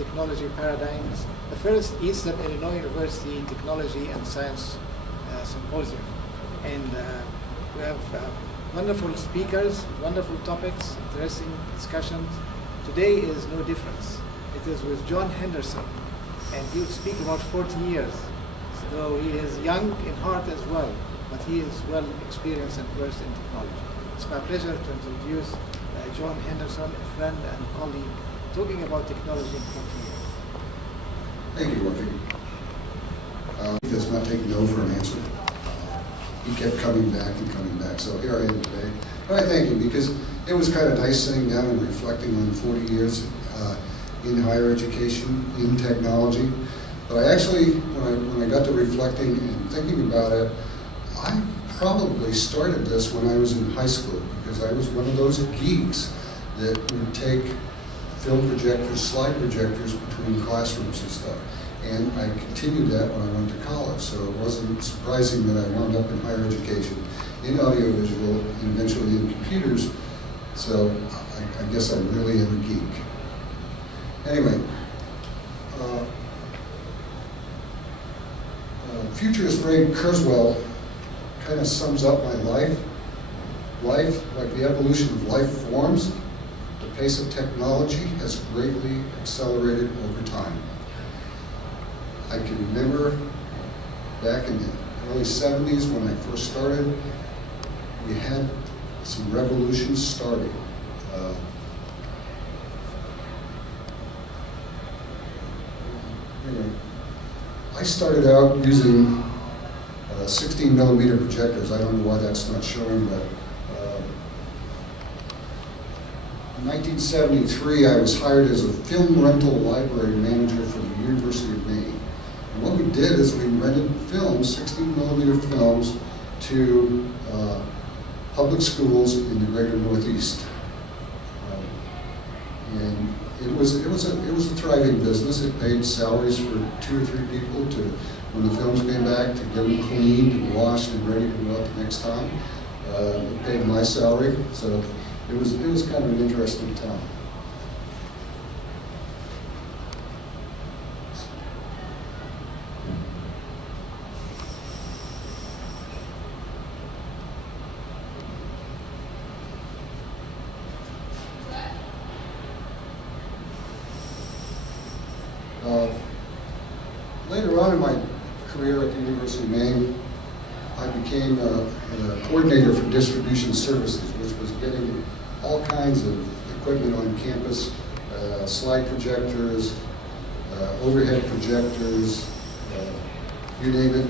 technology paradigms, the first Eastern Illinois University Technology and Science Symposium. And we have wonderful speakers, wonderful topics, interesting discussions. Today is no difference. It is with John Henderson, and he will speak about 40 years. So he is young in heart as well, but he is well experienced and versed in technology. It's my pleasure to introduce John Henderson, a friend and colleague, talking about technology in 40 years. Thank you, Rafi. He does not take no for an answer. He kept coming back and coming back, so here I am today. But I thank you, because it was kind of nice sitting down and reflecting on 40 years in higher education, in technology. But I actually, when I got to reflecting and thinking about it, I probably started this when I was in high school, because I was one of those geeks that would take film projectors, slide projectors between classrooms and stuff. And I continued that when I went to college, so it wasn't surprising that I wound up in higher education, in audiovisual, and eventually in computers. So I guess I really am a geek. Anyway, futurist Ray Kurzweil kind of sums up my life. Life, like the evolution of life forms, the pace of technology has greatly accelerated over time. I can remember back in the early 70s when I first started, we had some revolutions starting. Anyway, I started out using 16 millimeter projectors. I don't know why that's not showing, but in 1973 I was hired as a film rental library manager for the University of Maine. And what we did is we rented films, 16 millimeter films, to public schools in the greater Northeast. And it was a thriving business. It paid salaries for 2 or 3 people to, when the films came back, to get them cleaned and washed and ready to go out the next time. It paid my salary, so it was kind of an interesting time. Later on in my career at the University of Maine, I became a coordinator for distribution services, which was getting all kinds of equipment on campus, slide projectors, overhead projectors, you name it.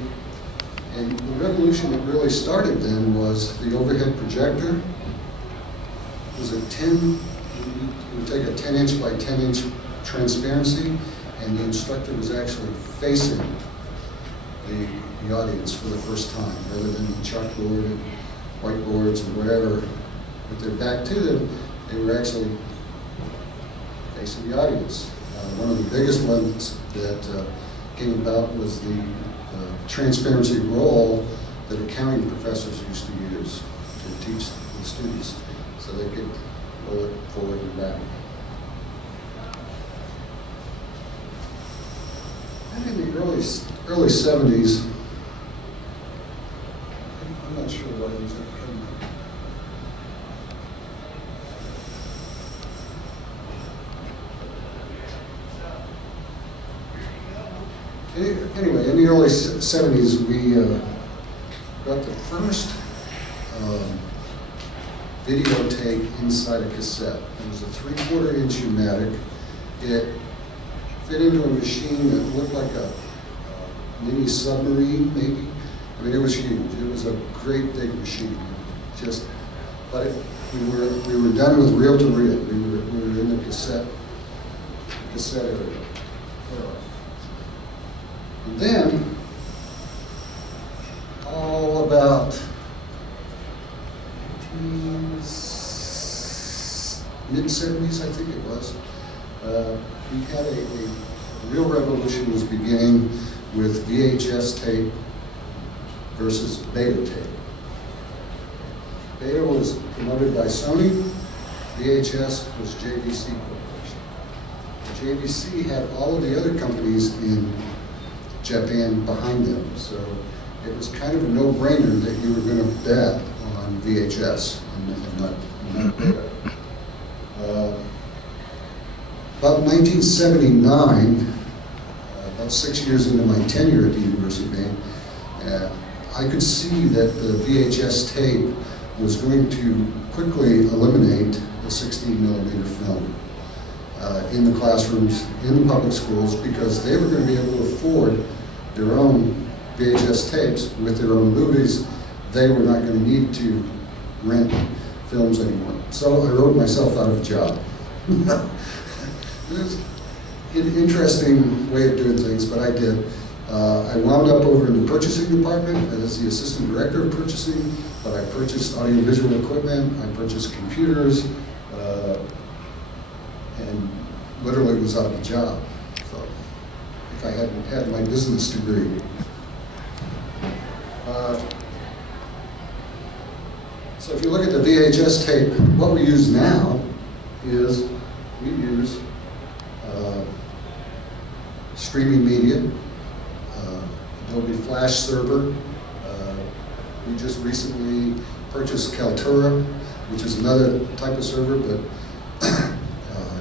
And the revolution that really started then was the overhead projector. It was a 10, you would take a 10-inch by 10-inch transparency, and the instructor was actually facing the audience for the first time, rather than the chalkboard and whiteboards and whatever with their back to them. They were actually facing the audience. One of the biggest ones that came about was the transparency roll that accounting professors used to use to teach the students, so they could roll it forward and back. And in the early 70s, I'm not sure why these are coming. Anyway, in the early 70s, we got the first videotape inside a cassette. It was a 3/4 inch pneumatic. It fit into a machine that looked like a mini submarine, maybe. I mean, it was huge. It was a great big machine. Just, but we were done with reel to reel. We were in the cassette area. And then, all about mid-70s, I think it was, we had a real revolution was beginning with VHS tape versus beta tape. Beta was promoted by Sony, VHS was JVC Corporation. JVC had all of the other companies in Japan behind them, so it was kind of a no-brainer that you were going to bet on VHS and not beta. About 1979, about 6 years into my tenure at the University of Maine, I could see that the VHS tape was going to quickly eliminate the 16 millimeter film in the classrooms, in the public schools, because they were going to be able to afford their own VHS tapes with their own movies. They were not going to need to rent films anymore. So I wrote myself out of a job. It was an interesting way of doing things, but I did. I wound up over in the purchasing department as the assistant director of purchasing, but I purchased audiovisual equipment, I purchased computers, and literally was out of a job. So if I hadn't had my business degree. So if you look at the VHS tape, what we use now is we use streaming media, Adobe Flash server. We just recently purchased Kaltura, which is another type of server, but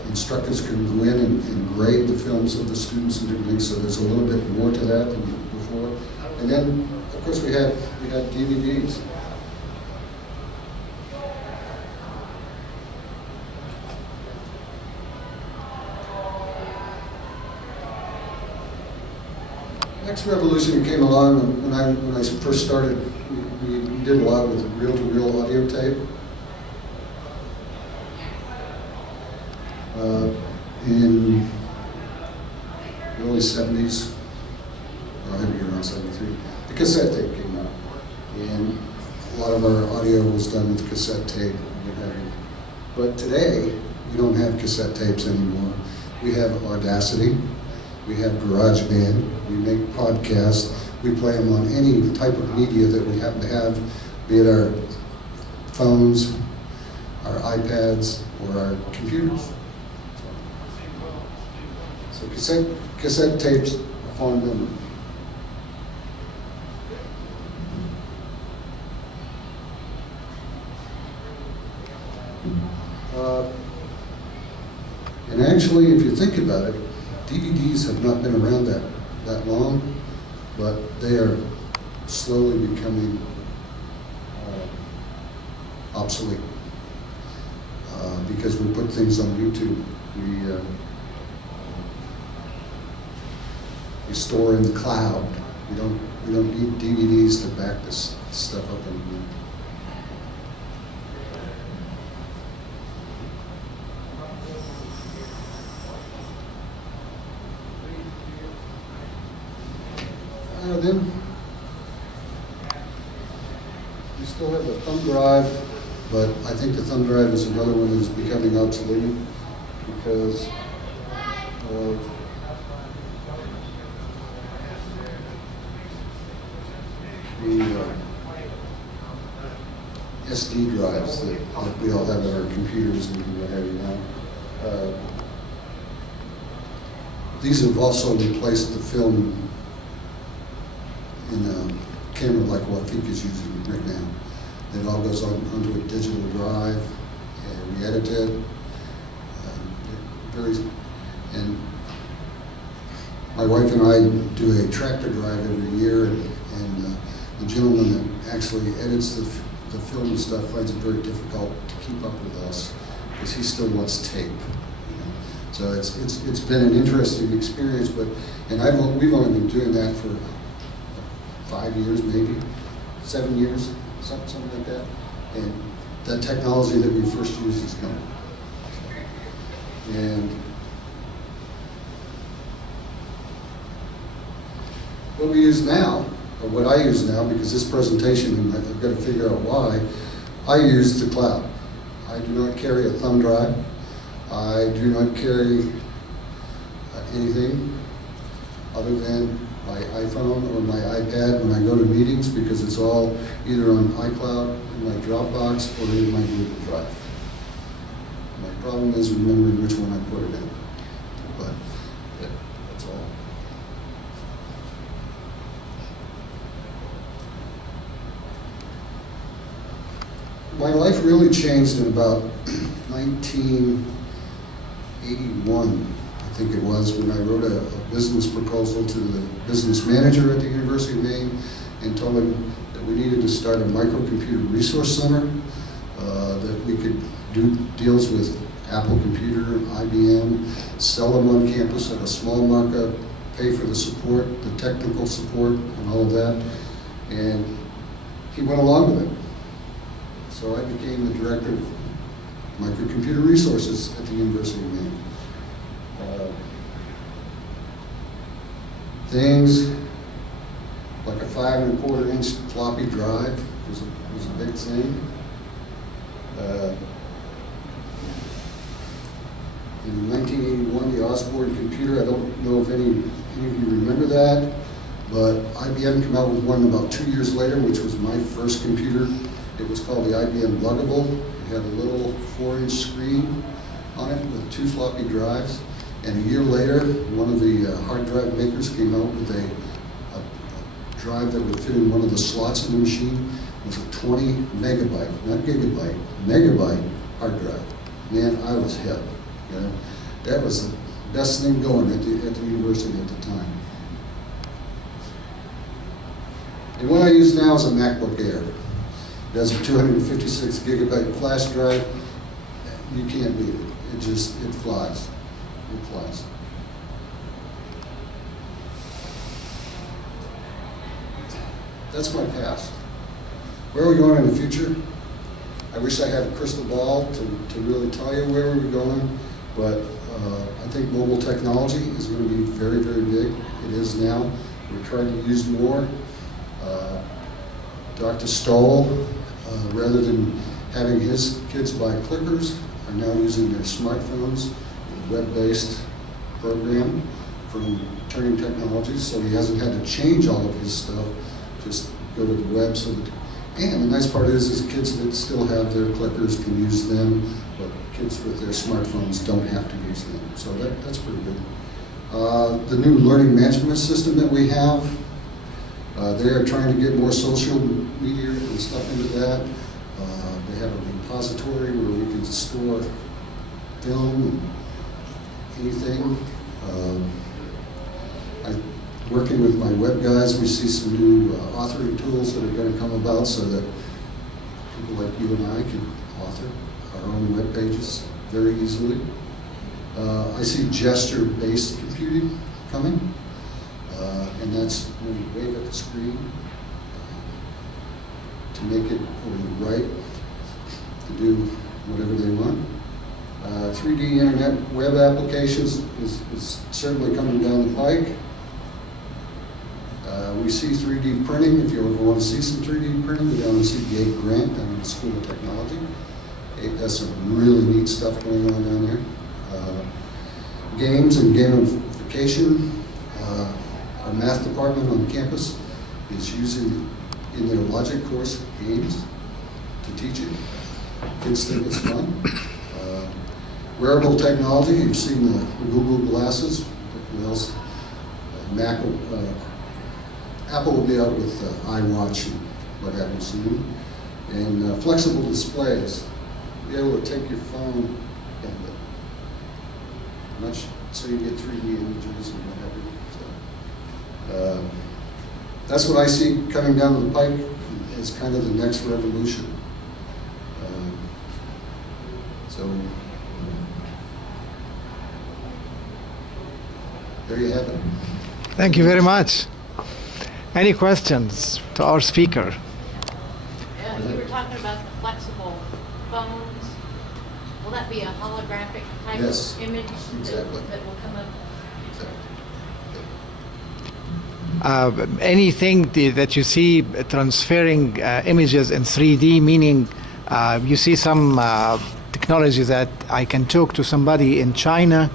instructors can go in and grade the films of the students and different things, so there's a little bit more to that than before. And then, of course, we had DVDs. Next revolution came along when I first started. We did a lot with reel-to-reel audio tape. In the early 70s, or I think around 73, the cassette tape came out. And a lot of our audio was done with cassette tape and what have you. But today, we don't have cassette tapes anymore. We have Audacity, we have GarageBand, we make podcasts, we play them on any type of media that we happen to have, be it our phones, our iPads, or our computers. So cassette tapes are fond memory. And actually, if you think about it, DVDs have not been around that long, but they are slowly becoming obsolete because we put things on YouTube. We store in the cloud. We don't need DVDs to back this stuff up anymore. Then we still have a thumb drive, but I think the thumb drive is another one that's becoming obsolete because of the SD drives that we all have in our computers and what have you now. These have also replaced the film in a camera like what Fink is using right now. It all goes onto a digital drive, and we edit it. And my wife and I do a tractor drive every year, and the gentleman that actually edits the film and stuff finds it very difficult to keep up with us because he still wants tape. So it's been an interesting experience, and we've only been doing that for 5 years, maybe 7 years, something like that. And that technology that we first used is gone. And what we use now, or what I use now, because this presentation, and I've got to figure out why, I use the cloud. I do not carry a thumb drive. I do not carry anything other than my iPhone or my iPad when I go to meetings, because it's all either on iCloud, in my Dropbox, or in my Google Drive. My problem is remembering which one I put it in. my life really changed in about 1981, I think it was, when I wrote a business proposal to the business manager at the University of Maine and told him that we needed to start a microcomputer resource center, that we could do deals with Apple Computer, IBM, sell them on campus at a small markup, pay for the support, the technical support, and all of that. And he went along with it. So I became the director of microcomputer resources at the University of Maine. Things like a 5¼ inch floppy drive was a big thing. In 1981, the Osborne computer, I don't know if any of you remember that, but IBM came out with one about 2 years later, which was my first computer. It was called the IBM Luggable. It had a little 4-inch screen on it with 2 floppy drives. And a year later, one of the hard drive makers came out with a drive that would fit in one of the slots in the machine. It was a 20 megabyte, not gigabyte, megabyte hard drive. Man, I was hip. You know? That was the best thing going at the university at the time. And what I use now is a MacBook Air. It has a 256 gigabyte flash drive. You can't beat it. It flies. It flies. That's my past. Where are we going in the future? I wish I had a crystal ball to really tell you where we're going, but I think mobile technology is going to be very, very big. It is now. We're trying to use more. Dr. Stoll, rather than having his kids buy clickers, are now using their smartphones, a web-based program from Turning Technologies, so he hasn't had to change all of his stuff, just go to the web. And the nice part is kids that still have their clickers can use them, but kids with their smartphones don't have to use them. So that's pretty good. The new learning management system that we have, they are trying to get more social media and stuff into that. They have a repository where we can store film and anything. Working with my web guys, we see some new authoring tools that are going to come about so that people like you and I can author our own web pages very easily. I see gesture-based computing coming, and that's when you wave at the screen to make it right to do whatever they want. 3D internet web applications is certainly coming down the pike. We see 3D printing. If you ever want to see some 3D printing, go down and see Gate Grant down in the School of Technology. It has some really neat stuff going on down there. Games and gamification. Our math department on campus is using in their logic course games to teach it. Kids think it's fun. Wearable technology. You've seen the Google glasses. What else? Apple will be out with iWatch and what have you soon. And flexible displays. Be able to take your phone and so you get 3D images and what have you. So, that's what I see coming down the pike as kind of the next revolution. There you have it. Thank you very much. Any questions to our speaker? You were talking about the flexible phones. Will that be a holographic type Yes, image exactly. that will come up? Anything that you see transferring images in 3D, meaning you see some technology that I can talk to somebody in China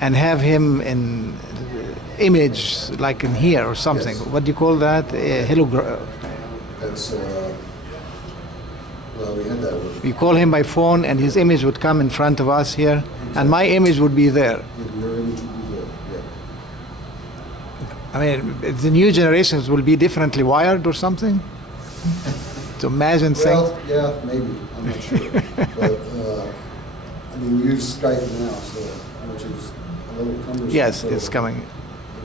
and have him in image like in here or something. Yes. What do you call that? Hologram. That's, well, we had that with You call him by phone and his image would come in front of us here and my image would be there. your image would be there, yeah. I mean, the new generations will be differently wired or something? to imagine things. Well, yeah, maybe, I'm not sure. But, I mean, we use Skype now, so, which is a little cumbersome. Yes, so it's coming.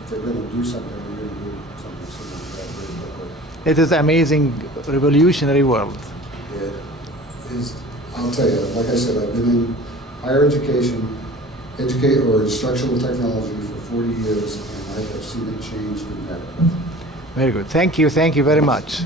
If they're gonna do something, they're gonna do something similar to that very quickly. It is amazing, revolutionary world. It is, I'll tell you, like I said, I've been in higher education, or instructional technology for 40 years, and I have seen it change dramatically. Very good. Thank you very much.